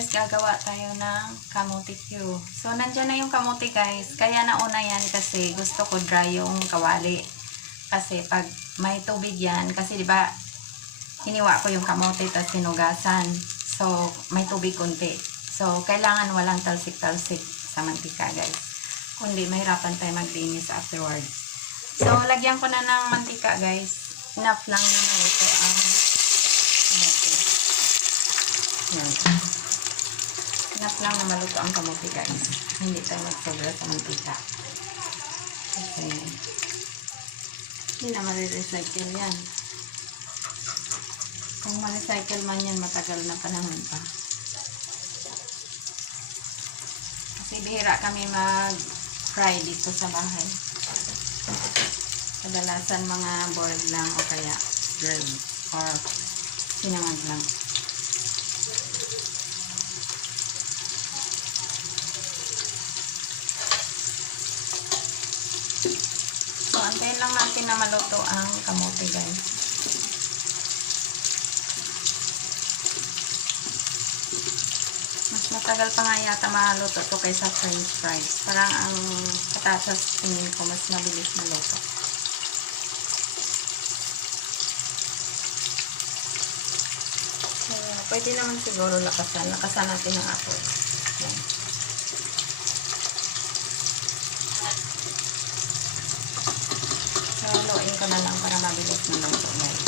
guys, gagawa tayo ng kamote Q. So, nandyan na yung kamote guys. Kaya nauna yan kasi gusto ko dry yung kawali. Kasi pag may tubig yan, kasi diba, hiniwa ko yung kamote tapos sinugasan. So, may tubig konti. So, kailangan walang talsik-talsik sa mantika guys. Kundi mahirapan tayo maglinis afterwards. So, lagyan ko na ng mantika guys. Enough lang naman ito ang kamote. Yan. Enough lang na maluto ang kamote guys. Hindi tayo magsobra sa mantika. Kasi hindi na marirecycle yan. Kung ma-recycle man yan, matagal na panahon pa. Kasi bihira kami mag-fry dito sa bahay. Kadalasan mga boiled lang o kaya grilled or sinangag lang. So, antayin lang natin na maluto ang kamote guys. Mas matagal pa nga yata maluto to kaysa french fries. Parang ang patatas tingin ko mas mabilis maluto. So, pwede naman siguro lakasan. Lakasan natin ang apoy. Yan. So, haluin ko na lang para mabilis maluto guys.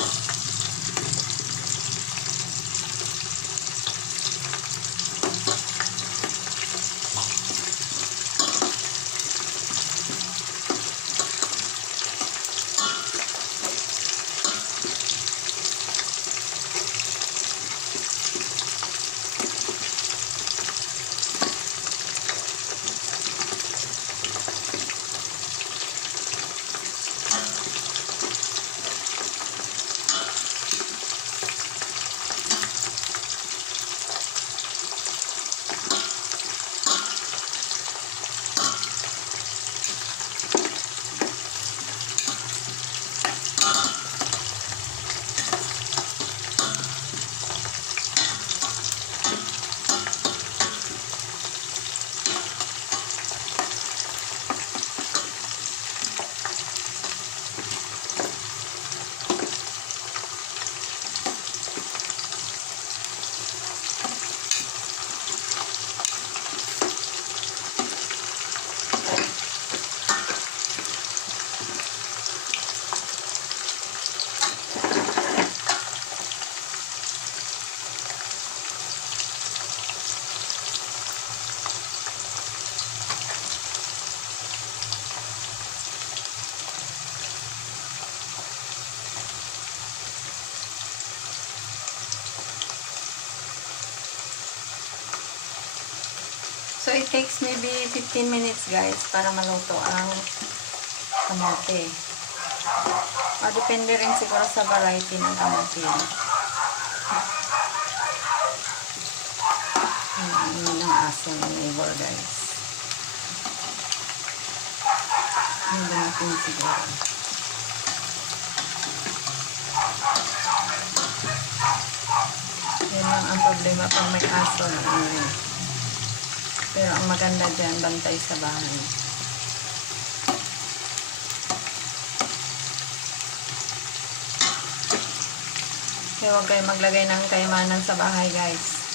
So, it takes maybe 15 minutes guys para maluto ang kamote. O, depende rin siguro sa variety ng kamote. Ang aso ng neighbor guys. Hindi natin siguro. Yan lang ang problema pag may aso na pero ang maganda dyan, bantay sa bahay. Kaya huwag kayo maglagay ng kayamanan sa bahay guys.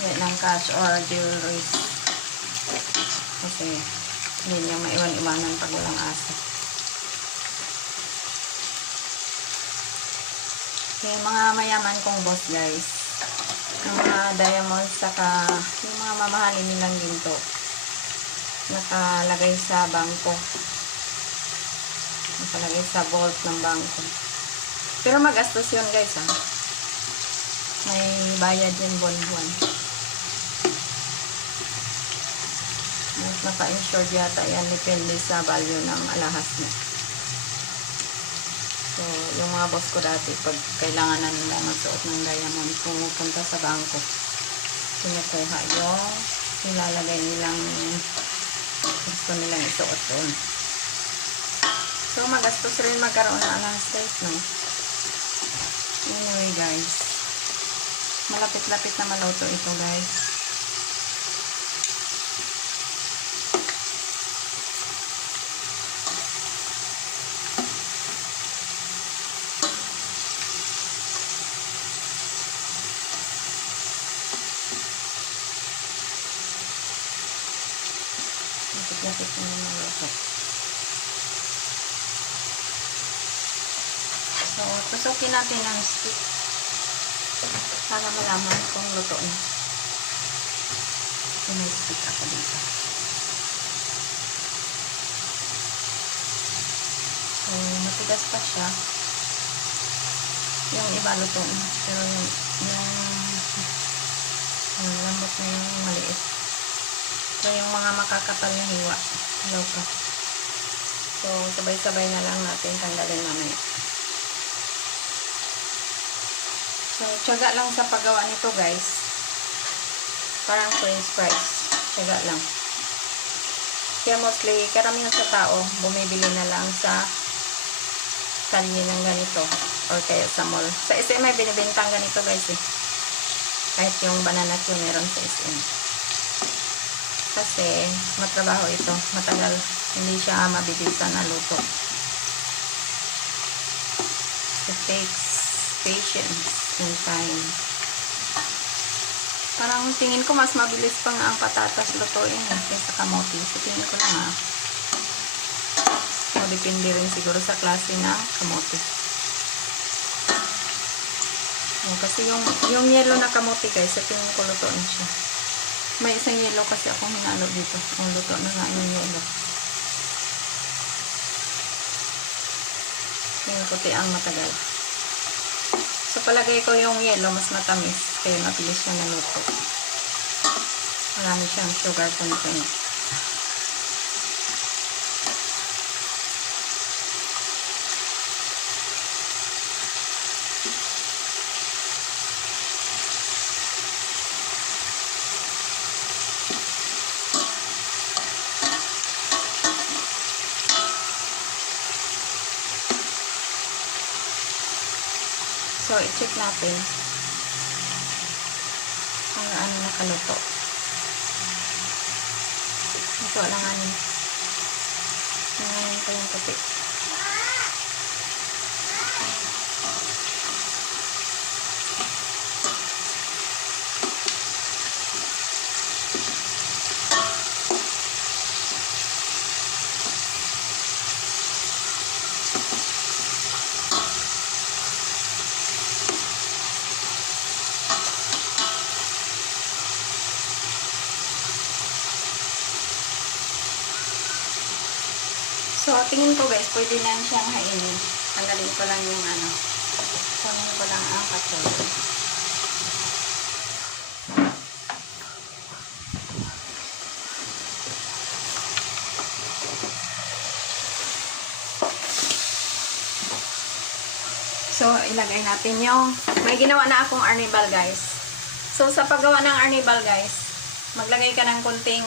Yan ng cash or jewelries. Kasi hindi niya maiwan-iwanan pag walang aso. Kaya mga mayaman kong boss guys. Ang mga diamonds saka yung mga mamahalin nilang ginto nakalagay sa bangko, nakalagay sa vault ng bangko, pero magastos yun guys may bayad yun buwan-buwan. Naka-insured yata yan, depende sa value ng alahas mo. So, yung mga boss ko dati, pag kailangan na nila magsuot ng diamond, pumupunta sa bangko, pinukuha yung nilalagay nilang gusto nilang isuot doon. So, magastos rin magkaroon ng alahas guys, no? Anyway guys, malapit-lapit na maluto ito, guys. Malapit na maluto. So, tusukin natin ang stick para malaman kung luto na. So, may stick ako dito. So, matigas pa siya. Yung iba luto na. Pero yung lambot na yung maliit. So, yung mga makakapal na hiwa. Hello pa. So, sabay-sabay na lang natin tanggalin mamaya. So, tiyaga lang sa paggawa nito, guys. Parang french fries. Tiyaga lang. Kaya mostly, karamihan sa tao, bumibili na lang sa kalye ng ganito. Or kaya sa mall. Sa SM may binibintang ganito, guys, eh. Kahit yung banana Q meron sa SM. Kasi, matrabaho ito. Matagal. Hindi siya mabilisan na luto. It takes patience and time. Parang tingin ko mas mabilis pa nga ang patatas lutuin kaysa kamote. So, tingin ko lang O, depende rin siguro sa klase ng kamote. O, kasi yung yellow na kamote, guys, sa tingin ko luto na siya. May isang yellow kasi akong hinalo dito. Kung luto na nga yung yellow. Tingin ko ang matagal. So, palagay ko yung yellow mas matamis. Kaya mabilis siya naluto. Marami siyang sugar content. So, i-check natin kung ano nakaluto. Ito, alanganin. Alanganin ko yung puti. So, tingin ko, guys, pwede na siyang hainin. Tanggalin ko lang yung kunin ko lang ang patsoy. So, ilagay natin yung, may ginawa na akong arnibal, guys. So, sa paggawa ng arnibal, guys, maglagay ka ng kunting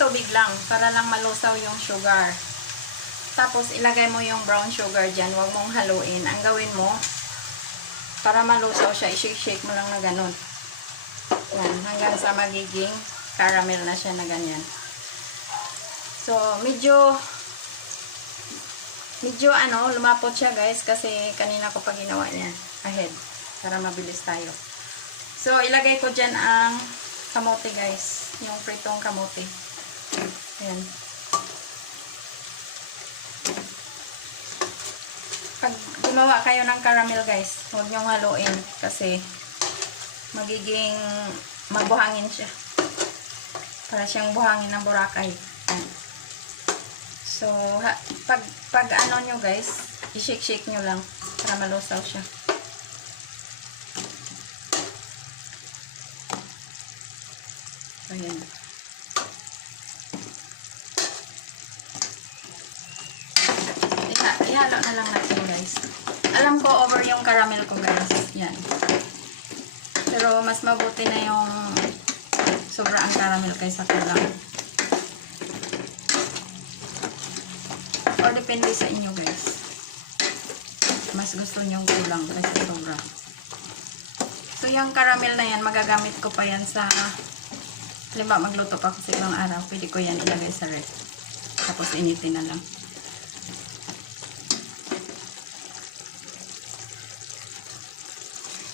tubig lang para lang malusaw yung sugar. Tapos, ilagay mo yung brown sugar dyan. Huwag mong haluin. Ang gawin mo, para malusaw siya, i-shake mo lang na ganun. Yan, hanggang sa magiging caramel na siya na ganyan. So, medyo lumapot siya, guys, kasi kanina ko pa ginawa niyan. Ahead, para mabilis tayo. So, ilagay ko dyan ang kamote, guys. Yung pritong kamote. Ayan. Pag gumawa kayo ng caramel, guys, huwag nyong haluin kasi magiging mabuhangin siya. Para siyang buhangin ng Boracay. Ayan. So, pag ano nyo, guys, i-shake nyo lang para malusaw siya. Ayan. Ihalo na lang natin, guys. Alam ko over yung caramel ko, guys. Yan. Pero mas mabuti na yung sobra ang caramel kaysa kulang. Or depende sa inyo, guys. Mas gusto nyo kulang kaysa sobra. So, yung caramel na yan, magagamit ko pa yan sa magluto pa ako sa ibang araw. Pwede ko yan ilagay sa ref. Tapos initin na lang.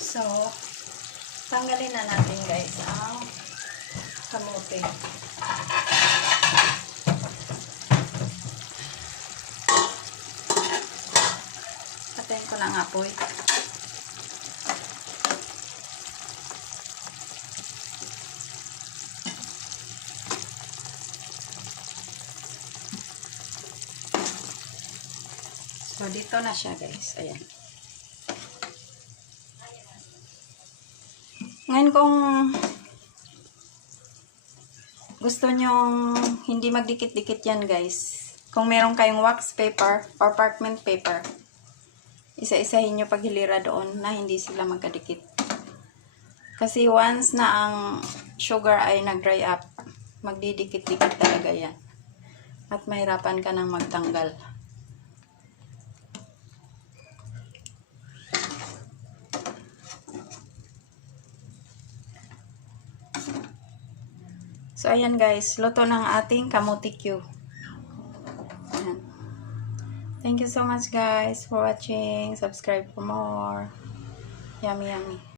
So, tanggalin na natin guys ang kamote. Patayin ko lang apoy. So, dito na siya guys. Ayan. Ngayon kung gusto nyong hindi magdikit-dikit yan guys. Kung meron kayong wax paper or parchment paper, isa-isahin nyo paghilira doon na hindi sila magkadikit. Kasi once na ang sugar ay nag-dry up, magdidikit-dikit talaga yan. At mahirapan ka nang magtanggal. So, ayan guys, luto ng ating kamote Q. Ayan. Thank you so much guys for watching. Subscribe for more. Yummy, yummy.